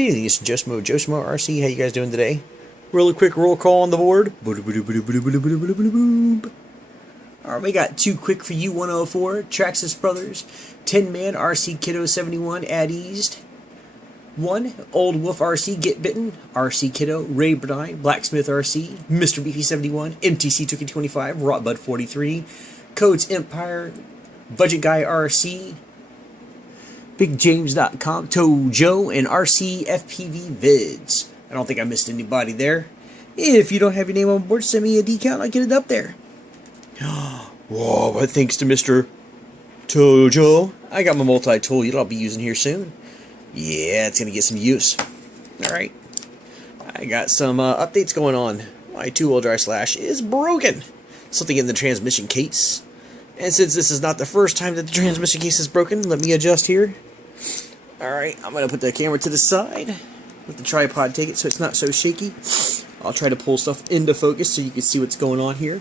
Good evening, it's Josmo RC. How you guys doing today? Really quick roll call on the board. Alright, we got two quick for you 104, Traxxas Brothers, Tin Man RC Kiddo 71 at East. 1, Old Wolf RC Get Bitten, RC Kiddo, Ray Bernine, Blacksmith RC, Mr. Beefy 71, MTC Tookie 25, Rotbud 43, Codes Empire, Budget Guy RC, BigJames.com, Tojo, and RC FPV Vids. I don't think I missed anybody there. If you don't have your name on board, send me a decal, I'll get it up there. Whoa, but thanks to Mr. Tojo, I got my multi-tool unit I'll be using here soon. Yeah, it's going to get some use. Alright. I got some updates going on. My two-wheel drive slash is broken. Something in the transmission case. And since this is not the first time that the transmission case is broken, let me adjust here. Alright, I'm going to put the camera to the side. Let the tripod take it so it's not so shaky. I'll try to pull stuff into focus so you can see what's going on here.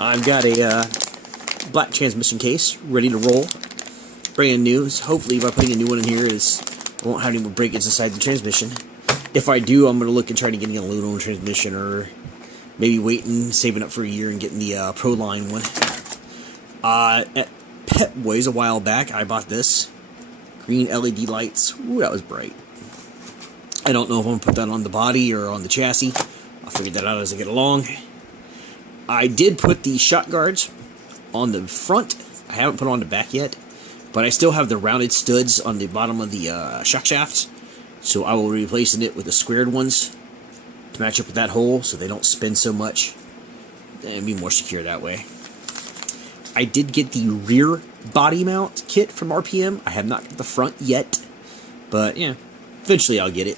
I've got a black transmission case ready to roll. Brand new. So hopefully by putting a new one in here I won't have any more breakage inside the transmission. If I do, I'm going to look and try to get an aluminum transmission, or maybe waiting, saving up for a year and getting the Proline one. At Pet Boys a while back, I bought this. Green LED lights. Ooh, that was bright. I don't know if I'm going to put that on the body or on the chassis. I'll figure that out as I get along. I did put the shot guards on the front. I haven't put on the back yet. But I still have the rounded studs on the bottom of the shock shafts. So I will be replacing it with the squared ones to match up with that hole so they don't spin so much. And be more secure that way. I did get the rear body mount kit from RPM. I have not got the front yet. But yeah, eventually I'll get it.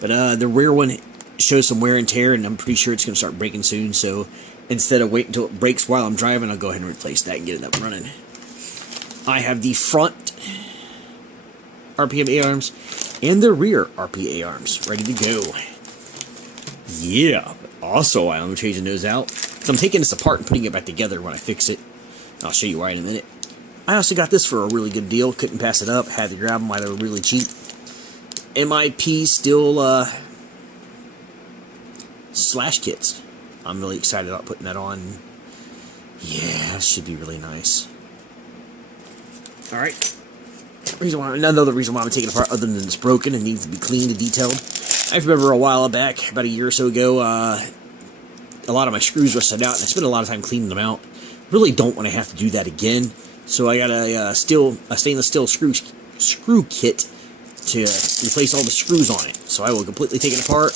But the rear one shows some wear and tear, and I'm pretty sure it's going to start breaking soon. So instead of waiting until it breaks while I'm driving, I'll go ahead and replace that and get it up and running. I have the front RPM A-arms and the rear RPA arms ready to go. Yeah. Also, I'm changing those out. So I'm taking this apart and putting it back together when I fix it. I'll show you why in a minute. I also got this for a really good deal. Couldn't pass it up. Had to grab them while they were really cheap. MIP still slash kits. I'm really excited about putting that on. Yeah, that should be really nice. Alright. Another reason why I'm taking it apart, other than it's broken and needs to be cleaned and detailed. I remember a while back, about a year or so ago, a lot of my screws rusted out, and I spent a lot of time cleaning them out. Really don't want to have to do that again. So I got a stainless steel screw kit to replace all the screws on it. So I will completely take it apart,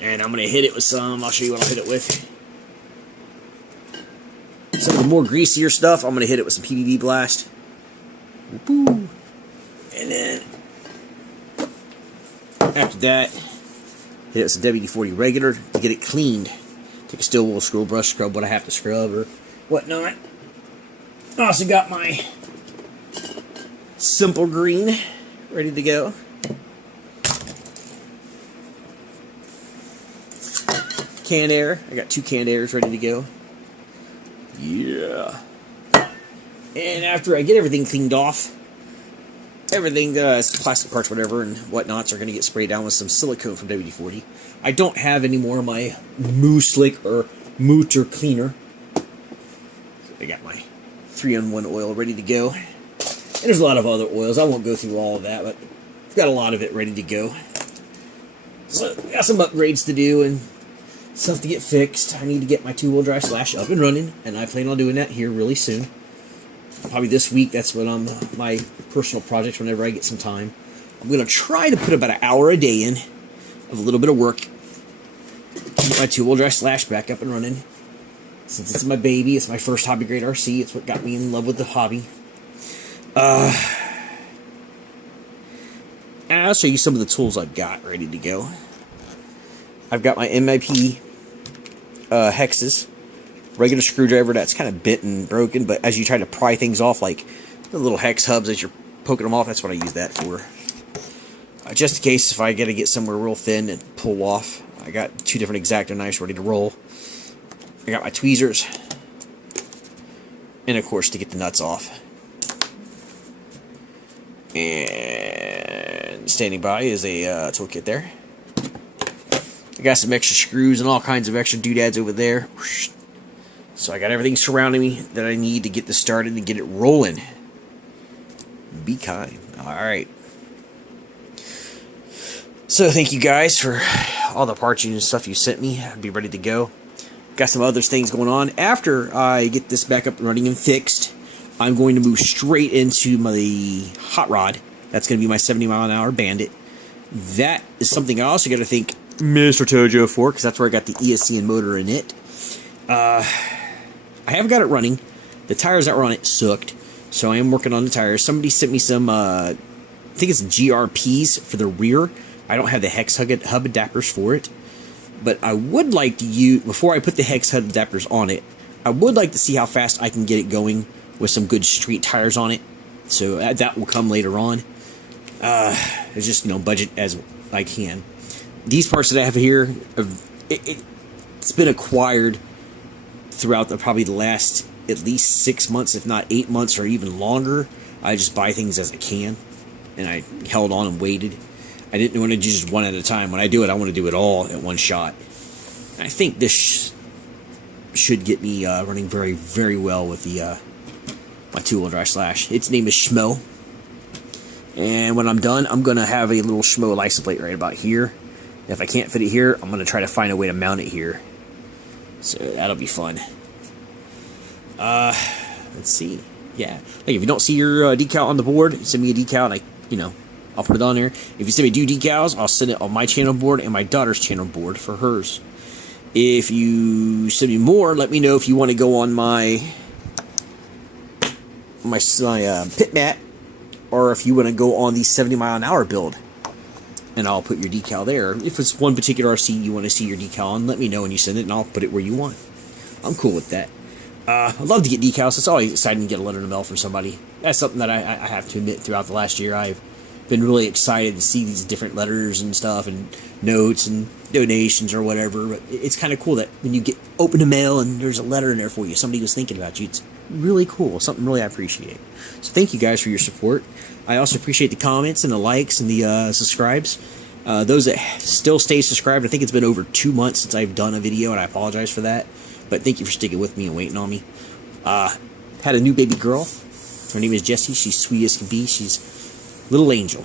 and I'm going to hit it with some. I'll show you what I'll hit it with. Some of the more greasier stuff, I'm going to hit it with some PVB Blast. And then after that, hit it with some WD-40 regular to get it cleaned. Take a steel wool screw brush, scrub what I have to scrub or whatnot. I also got my Simple Green ready to go. Canned air. I got 2 canned airs ready to go. Yeah. And after I get everything cleaned off, everything, plastic parts, whatever, and whatnots are going to get sprayed down with some silicone from WD-40. I don't have any more of my Moo Slick or Mooter cleaner. I got my 3-in-1 oil ready to go. And there's a lot of other oils. I won't go through all of that, but I've got a lot of it ready to go. So, got some upgrades to do and stuff to get fixed. I need to get my two-wheel drive slash up and running, and I plan on doing that here really soon. Probably this week. That's what my personal projects whenever I get some time. I'm going to try to put about an hour a day in of a little bit of work. Keep my two-wheel drive slash back up and running. Since it's my baby, it's my first hobby grade RC. It's what got me in love with the hobby. I'll show you some of the tools I've got ready to go. I've got my MIP hexes. Regular screwdriver that's kind of bent and broken, but as you try to pry things off, like the little hex hubs as you're poking them off, that's what I use that for. Just in case if I gotta get somewhere real thin and pull off, I got 2 different X-Acto knives ready to roll. I got my tweezers, and of course to get the nuts off. And standing by is a toolkit there. I got some extra screws and all kinds of extra doodads over there. So I got everything surrounding me that I need to get this started and get it rolling. Be kind. Alright. So thank you guys for all the parts and stuff you sent me. I'll be ready to go. Got some other things going on. After I get this back up and running and fixed, I'm going to move straight into my hot rod. That's going to be my 70-mile-an-hour Bandit. That is something I also got to thank Mr. Tojo for, because that's where I got the ESC and motor in it. I haven't got it running. The tires that were on it sucked, so I am working on the tires. Somebody sent me some, I think it's GRPs for the rear. I don't have the hex hub adapters for it. But I would like to use, before I put the hex hub adapters on it, I would like to see how fast I can get it going with some good street tires on it. So that will come later on. It's just, budget as I can. These parts that I have here, it's been acquired throughout probably the last at least 6 months, if not 8 months or even longer. I just buy things as I can, and I held on and waited. I didn't want to do just one at a time. When I do it, I want to do it all at one shot. And I think this should get me running very, very well with the my two-wheel drive Slash. Its name is Schmo. And when I'm done, I'm going to have a little Schmo license plate right about here. If I can't fit it here, I'm going to try to find a way to mount it here. So that'll be fun. Let's see. Yeah. Like, if you don't see your decal on the board, send me a decal and I'll put it on there. If you send me 2 decals, I'll send it on my channel board and my daughter's channel board for hers. If you send me more, let me know if you want to go on my pit mat, or if you want to go on the 70-mile-an-hour build, and I'll put your decal there. If it's one particular RC you want to see your decal on, let me know and you send it, and I'll put it where you want. I'm cool with that. I love to get decals. It's always exciting to get a letter in the mail from somebody. That's something that I have to admit throughout the last year. I've been really excited to see these different letters and stuff and notes and donations or whatever. But it's kind of cool that when you open the mail and there's a letter in there for you, somebody was thinking about you. It's really cool. Something really I appreciate. So thank you guys for your support. I also appreciate the comments and the likes and the subscribes. Those that still stay subscribed, I think it's been over 2 months since I've done a video, and I apologize for that. But thank you for sticking with me and waiting on me. Had a new baby girl. Her name is Jessie. She's sweet as can be. She's little angel.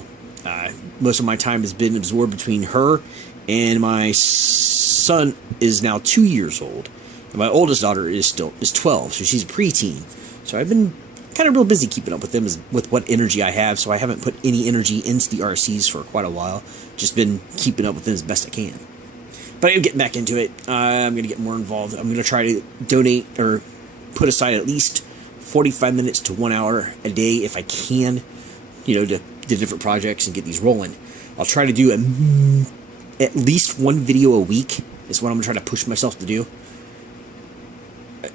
Most of my time has been absorbed between her and my son is now 2 years old. And my oldest daughter is 12, so she's a preteen. So I've been kind of real busy keeping up with them with what energy I have, so I haven't put any energy into the RCs for quite a while. Just been keeping up with them as best I can. But I'm getting back into it. I'm going to get more involved. I'm going to try to donate or put aside at least 45 minutes to 1 hour a day if I can, to different projects and get these rolling. I'll try to do at least 1 video a week is what I'm going to try to push myself to do,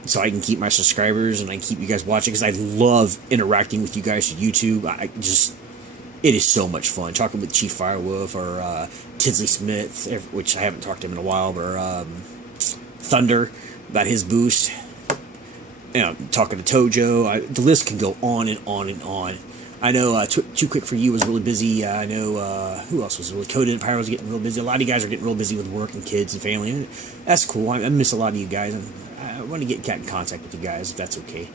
so I can keep my subscribers and I can keep you guys watching, because I love interacting with you guys on YouTube. It is so much fun talking with Chief Firewolf or Tinsley Smith, which I haven't talked to him in a while, or Thunder about his boost. Talking to Tojo. The list can go on and on and on. I know Too Quick For You was really busy. I know who else was really Coded Pyro was getting real busy. A lot of you guys are getting real busy with work and kids and family. And that's cool. I miss a lot of you guys. I want to get in contact with you guys if that's okay.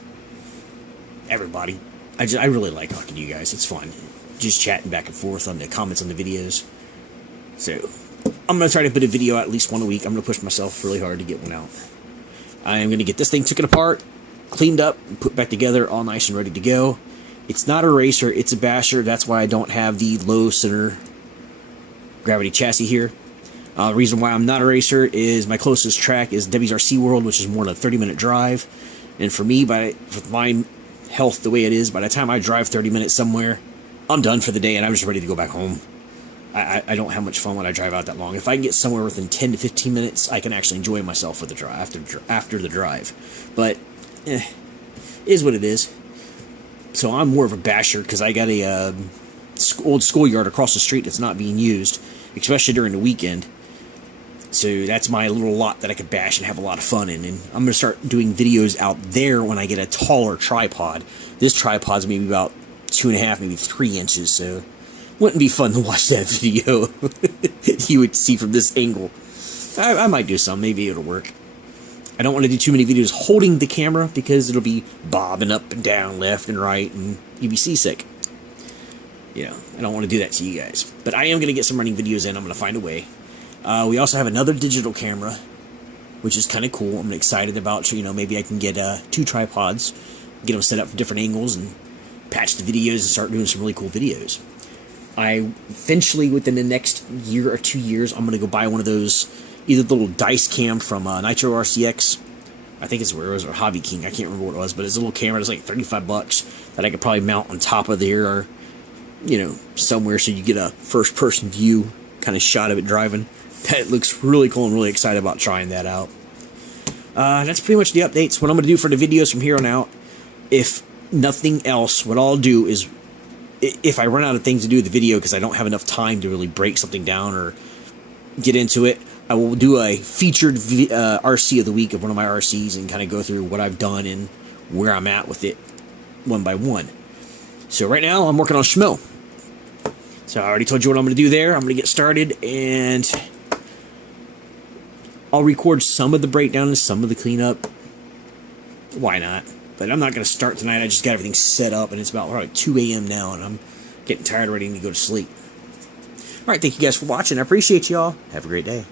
Everybody, I really like talking to you guys. It's fun, just chatting back and forth on the comments on the videos. So I'm gonna try to put a video out at least 1 a week. I'm gonna push myself really hard to get one out. I am gonna get this thing taken apart, cleaned up, and put back together, all nice and ready to go. It's not a racer, it's a basher. That's why I don't have the low center gravity chassis here. The reason why I'm not a racer is my closest track is WRC World, which is more than a 30-minute drive. And for me, with my health the way it is, by the time I drive 30 minutes somewhere, I'm done for the day and I'm just ready to go back home. I don't have much fun when I drive out that long. If I can get somewhere within 10 to 15 minutes, I can actually enjoy myself for the drive after the drive. But it is what it is. So I'm more of a basher because I got a old schoolyard across the street that's not being used, especially during the weekend. So that's my little lot that I could bash and have a lot of fun in. And I'm going to start doing videos out there when I get a taller tripod. This tripod's maybe about 2.5, maybe 3 inches. So Wouldn't be fun to watch that video. You would see from this angle. I might do some. Maybe it'll work. I don't want to do too many videos holding the camera because it'll be bobbing up and down, left and right, and you'd be seasick. You know, I don't want to do that to you guys. But I am going to get some running videos in. I'm going to find a way. We also have another digital camera, which is kind of cool. I'm excited about, you know, maybe I can get 2 tripods, get them set up for different angles, and patch the videos and start doing some really cool videos. I eventually, within the next year or 2 years, I'm going to go buy one of those, either the little dice cam from Nitro RCX. I think it's where it was, or Hobby King. I can't remember what it was, but it's a little camera that's like $35 that I could probably mount on top of there, or, you know, somewhere so you get a first-person view kind of shot of it driving. That looks really cool. I'm really excited about trying that out. That's pretty much the updates. What I'm going to do for the videos from here on out, if nothing else, what I'll do is, if I run out of things to do with the video because I don't have enough time to really break something down or get into it, I will do a featured RC of the week of one of my RCs and kind of go through what I've done and where I'm at with it one by one. So right now I'm working on Schmo. So I already told you what I'm going to do there. I'm going to get started, and I'll record some of the breakdown and some of the cleanup. Why not? But I'm not going to start tonight. I just got everything set up, and it's about probably 2 a.m. now, and I'm getting tired, ready to go to sleep. Alright, thank you guys for watching. I appreciate y'all. Have a great day.